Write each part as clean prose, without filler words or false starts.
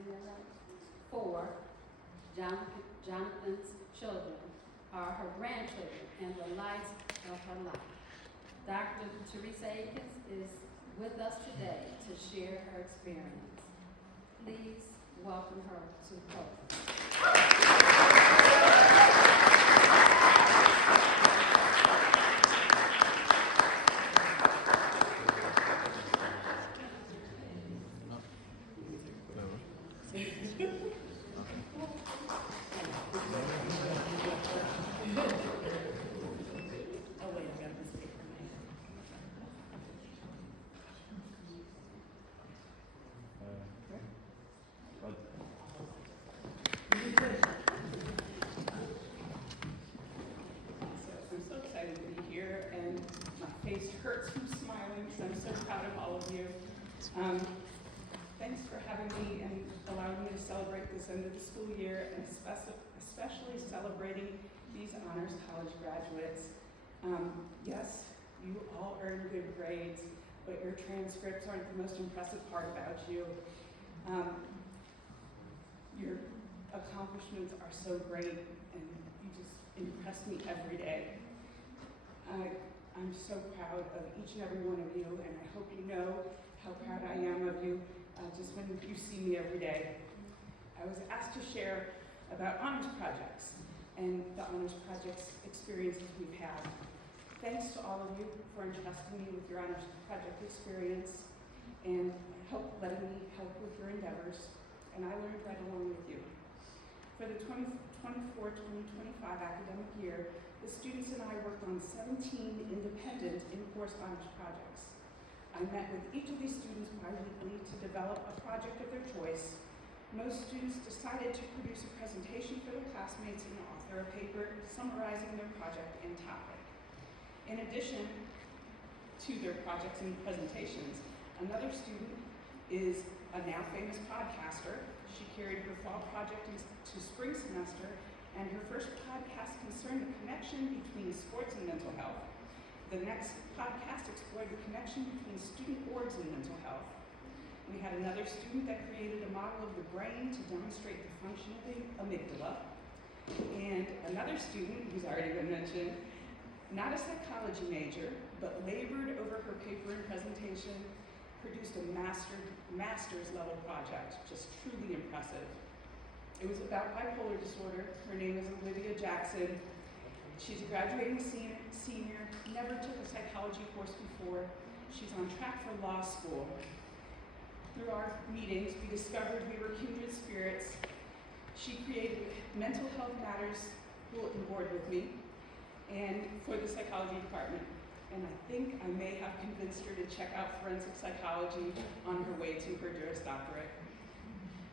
saying that right? 4, Jonathan's children are her grandchildren and the lights of her life. Dr. Teresa Akins is with us today to share her experience. Please welcome her to the podium. Hurts from smiling because I'm so proud of all of you. Thanks for having me and allowing me to celebrate this end of the school year, and especially celebrating these honors college graduates. Yes, you all earn good grades, but your transcripts aren't the most impressive part about you. Your accomplishments are so great, and you just impress me every day. I'm so proud of each and every one of you, and I hope you know how proud I am of you just when you see me every day. I was asked to share about honors projects and the honors projects experiences we've had. Thanks to all of you for entrusting me with your honors project experience and letting me help with your endeavors, and I learned right along with you. For the 2024-2025 academic year, the students and I worked on 17 independent in-course honors projects. I met with each of these students bi-weekly to develop a project of their choice. Most students decided to produce a presentation for their classmates and author a paper summarizing their project and topic. In addition to their projects and presentations, another student is a now famous podcaster. She carried her fall project into spring semester, and her first podcast concerned the connection between sports and mental health. The next podcast explored the connection between student orgs and mental health. We had another student that created a model of the brain to demonstrate the function of the amygdala. And another student, who's already been mentioned, not a psychology major, but labored over her paper and presentation, produced a master's level project, just truly impressive. It was about bipolar disorder. Her name is Olivia Jackson. She's a graduating senior, never took a psychology course before. She's on track for law school. Through our meetings, we discovered we were kindred spirits. She created Mental Health Matters bulletin board with me and for the psychology department. And I think I may have convinced her to check out forensic psychology on her way to her Juris Doctorate.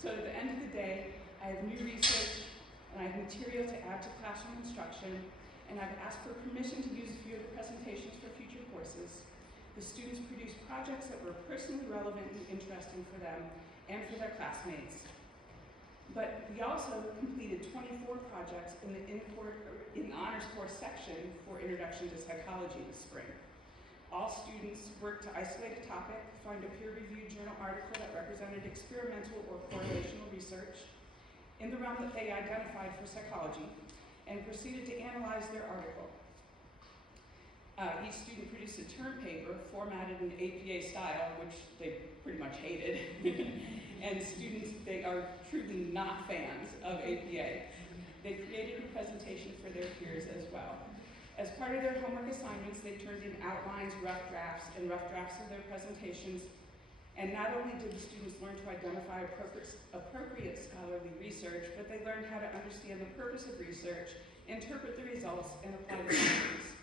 So at the end of the day, I have new research and I have material to add to classroom instruction, and I've asked for permission to use a few of the presentations for future courses. The students produced projects that were personally relevant and interesting for them and for their classmates. But we also completed 24 projects in the honors course section for Introduction to Psychology this spring. All students worked to isolate a topic, find a peer-reviewed journal article that represented experimental or correlational research in the realm that they identified for psychology, and proceeded to analyze their article. Each student produced a term paper formatted in APA style, which they pretty much hated. And students, they are truly not fans of APA. They created a presentation for their peers as well. As part of their homework assignments, they turned in outlines, rough drafts of their presentations. And not only did the students learn to identify appropriate scholarly research, but they learned how to understand the purpose of research, interpret the results, and apply the findings.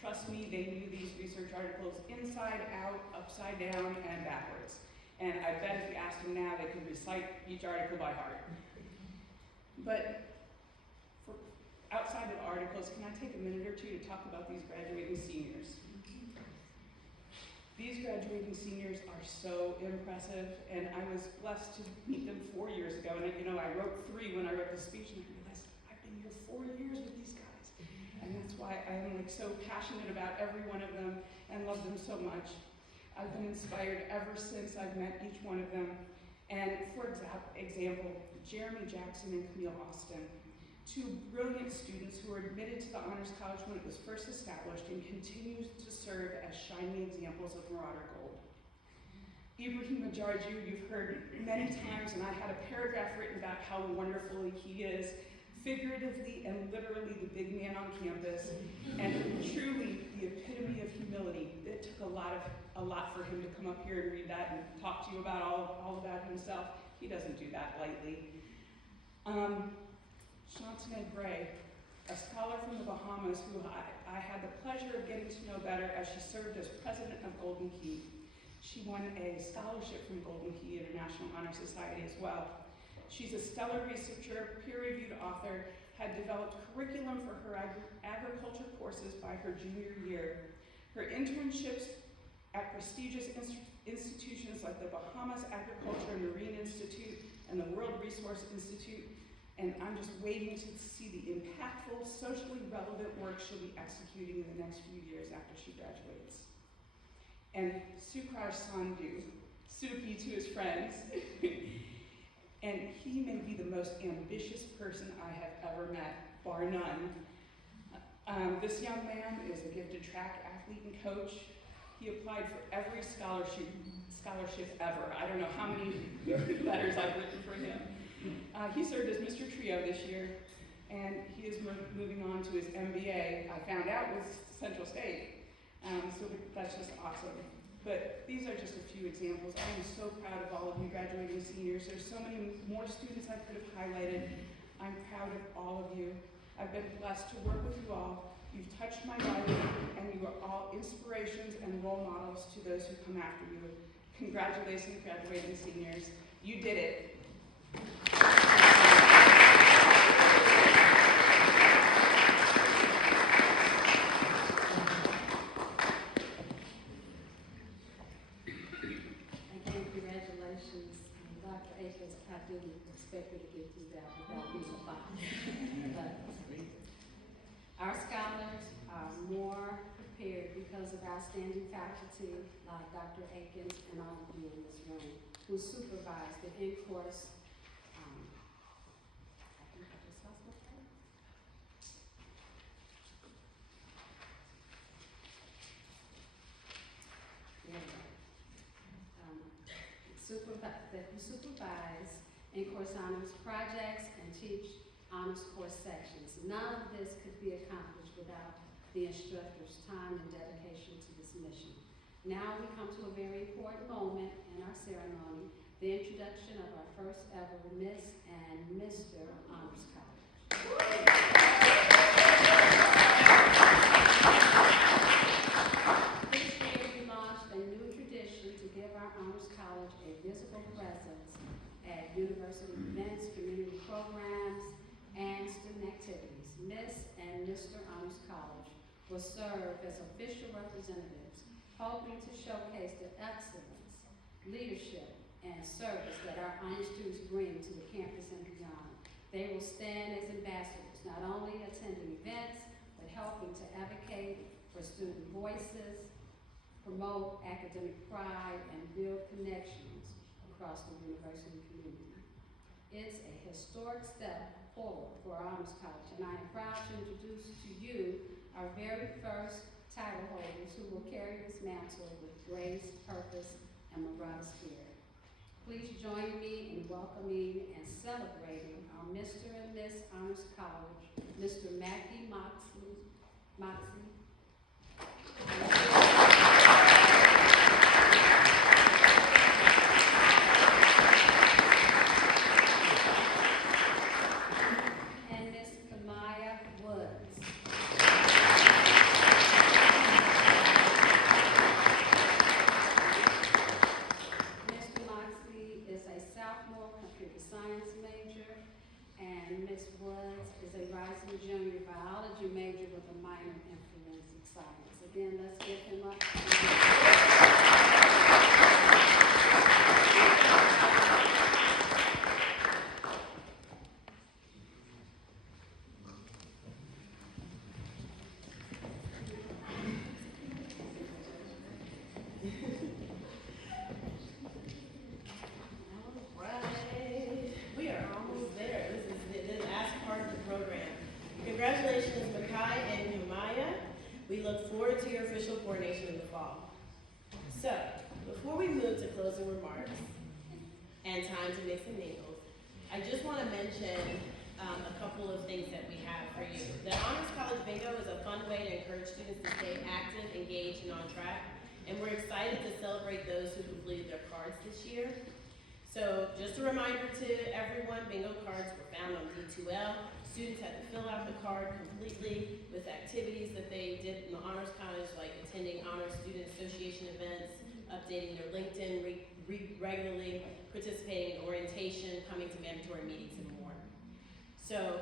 Trust me, they knew these research articles inside out, upside down, and backwards. And I bet if you asked them now, they could recite each article by heart. But outside of articles, can I take a minute or two to talk about these graduating seniors? These graduating seniors are so impressive, and I was blessed to meet them 4 years ago. And I wrote 3 when I wrote the speech, and I realized I've been here 4 years with these guys. And that's why I'm so passionate about every one of them and love them so much. I've been inspired ever since I've met each one of them, And for example, Jeremy Jackson and Camille Austin, two brilliant students who were admitted to the Honors College when it was first established and continue to serve as shining examples of Marauder Gold. Ibrahim Ajarju, you've heard many times, and I had a paragraph written about how wonderful he is, figuratively and literally the big man on campus, and truly the epitome of humility. It took a lot for him to come up here and read that and talk to you about all about himself. He doesn't do that lightly. Shantane Bray, a scholar from the Bahamas who I had the pleasure of getting to know better as she served as president of Golden Key. She won a scholarship from Golden Key International Honor Society as well. She's a stellar researcher, peer-reviewed author, had developed curriculum for her agriculture courses by her junior year. Her internships at prestigious institutions like the Bahamas Agriculture and Marine Institute and the World Resource Institute, and I'm just waiting to see the impactful, socially relevant work she'll be executing in the next few years after she graduates. And Sukraj Sandhu, Suki to his friends, and he may be the most ambitious person I have ever met, bar none. This young man is a gifted track athlete and coach. He applied for every scholarship ever. I don't know how many letters I've written for him. He served as Mr. Trio this year, and he is moving on to his MBA, I found out, with Central State. So that's just awesome. But these are just a few examples. I am so proud of all of you graduating seniors. There's so many more students I could have highlighted. I'm proud of all of you. I've been blessed to work with you all. You've touched my life, and you are all inspirations and role models to those who come after you. Congratulations, graduating seniors. You did it. I didn't expect her to get through that without being a box. But our scholars are more prepared because of outstanding faculty like Dr. Akins and all of you in this room who supervise the in-course, I think I just saw something. That you supervise in-course honors projects and teach honors course sections. None of this could be accomplished without the instructor's time and dedication to this mission. Now we come to a very important moment in our ceremony, the introduction of our first ever Miss and Mr. Honors College. This year we launched a new tradition to give our Honors College a visible presence at university events, community programs, and student activities. Miss and Mr. Honors College will serve as official representatives, hoping to showcase the excellence, leadership, and service that our honor students bring to the campus and beyond. They will stand as ambassadors, not only attending events, but helping to advocate for student voices, promote academic pride, and build connections across the university community. It's a historic step forward for our Honors College, and I am proud to introduce to you our very first title holders who will carry this mantle with grace, purpose, and Marauder spirit. Please join me in welcoming and celebrating our Mr. and Miss Honors College, Mr. Mackie Moxley. And Miss Kamaya Woods. Mr. Moxley is a sophomore computer science major, and Miss Woods is a rising junior biology major with a minor in forensic science. Again, let's give him up. Well, time to mix and mingle. I just want to mention a couple of things that we have for you. The Honors College Bingo is a fun way to encourage students to stay active, engaged, and on track. And we're excited to celebrate those who completed their cards this year. So just a reminder to everyone, bingo cards were found on D2L. Students had to fill out the card completely with activities that they did in the Honors College, like attending Honors Student Association events, updating their LinkedIn regularly, participating in orientation, coming to mandatory meetings, and more. So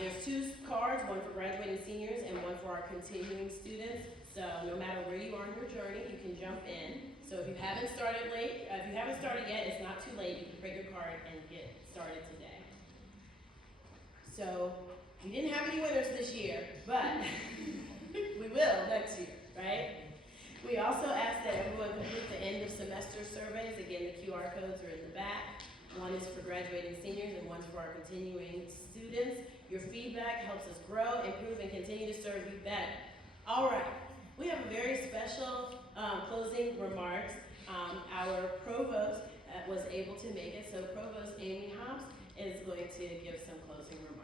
there's 2 cards, one for graduating seniors and one for our continuing students. So no matter where you are in your journey, you can jump in. So if you haven't started yet, it's not too late. You can print your card and get started today. So we didn't have any winners this year, but we will next year, right? We also ask that everyone complete the end of semester surveys. Again, the QR codes are in the back. One is for graduating seniors and one's for our continuing students. Your feedback helps us grow, improve, and continue to serve you better. All right, we have a very special closing remarks. Our provost was able to make it, so Provost Amy Hobbs is going to give some closing remarks.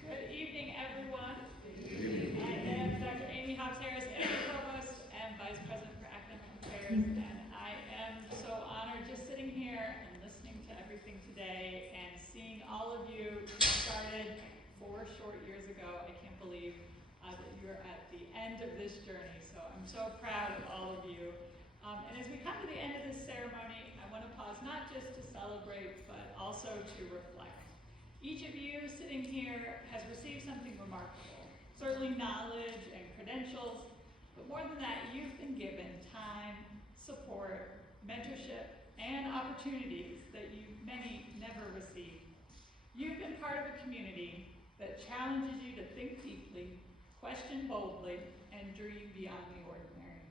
Good evening, everyone. I am Dr. Amy Hobbs Harris, Provost and Vice President for Academic Affairs, and I am so honored just sitting here and listening to everything today and seeing all of you who started 4 short years ago. I can't believe that you're at the end of this journey, so I'm so proud of all of you. And as we come to the end of this ceremony, I want to pause not just to celebrate, but also to reflect. Each of you sitting here has received something remarkable, certainly knowledge and credentials, but more than that, you've been given time, support, mentorship, and opportunities that many never received. You've been part of a community that challenges you to think deeply, question boldly, and dream beyond the ordinary.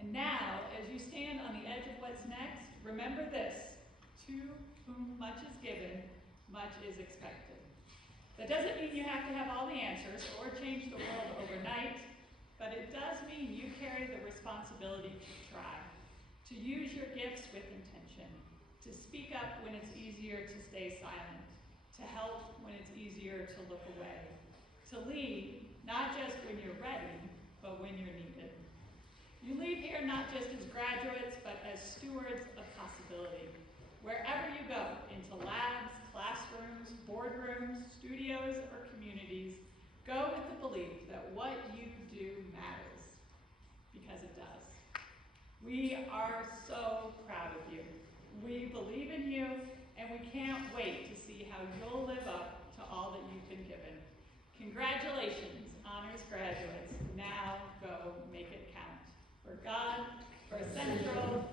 And now, as you stand on the edge of what's next, remember this: to whom much is given, much is expected. That doesn't mean you have to have all the answers or change the world overnight, but it does mean you carry the responsibility to try, to use your gifts with intention, to speak up when it's easier to stay silent, to help when it's easier to look away, to lead not just when you're ready, but when you're needed. You leave here not just as graduates, but as stewards of possibility. Wherever you go, into labs, classrooms, boardrooms, studios, or communities, go with the belief that what you do matters, because it does. We are so proud of you. We believe in you, and we can't wait to see how you'll live up to all that you've been given. Congratulations, honors graduates. Now go make it count. For God, for Central,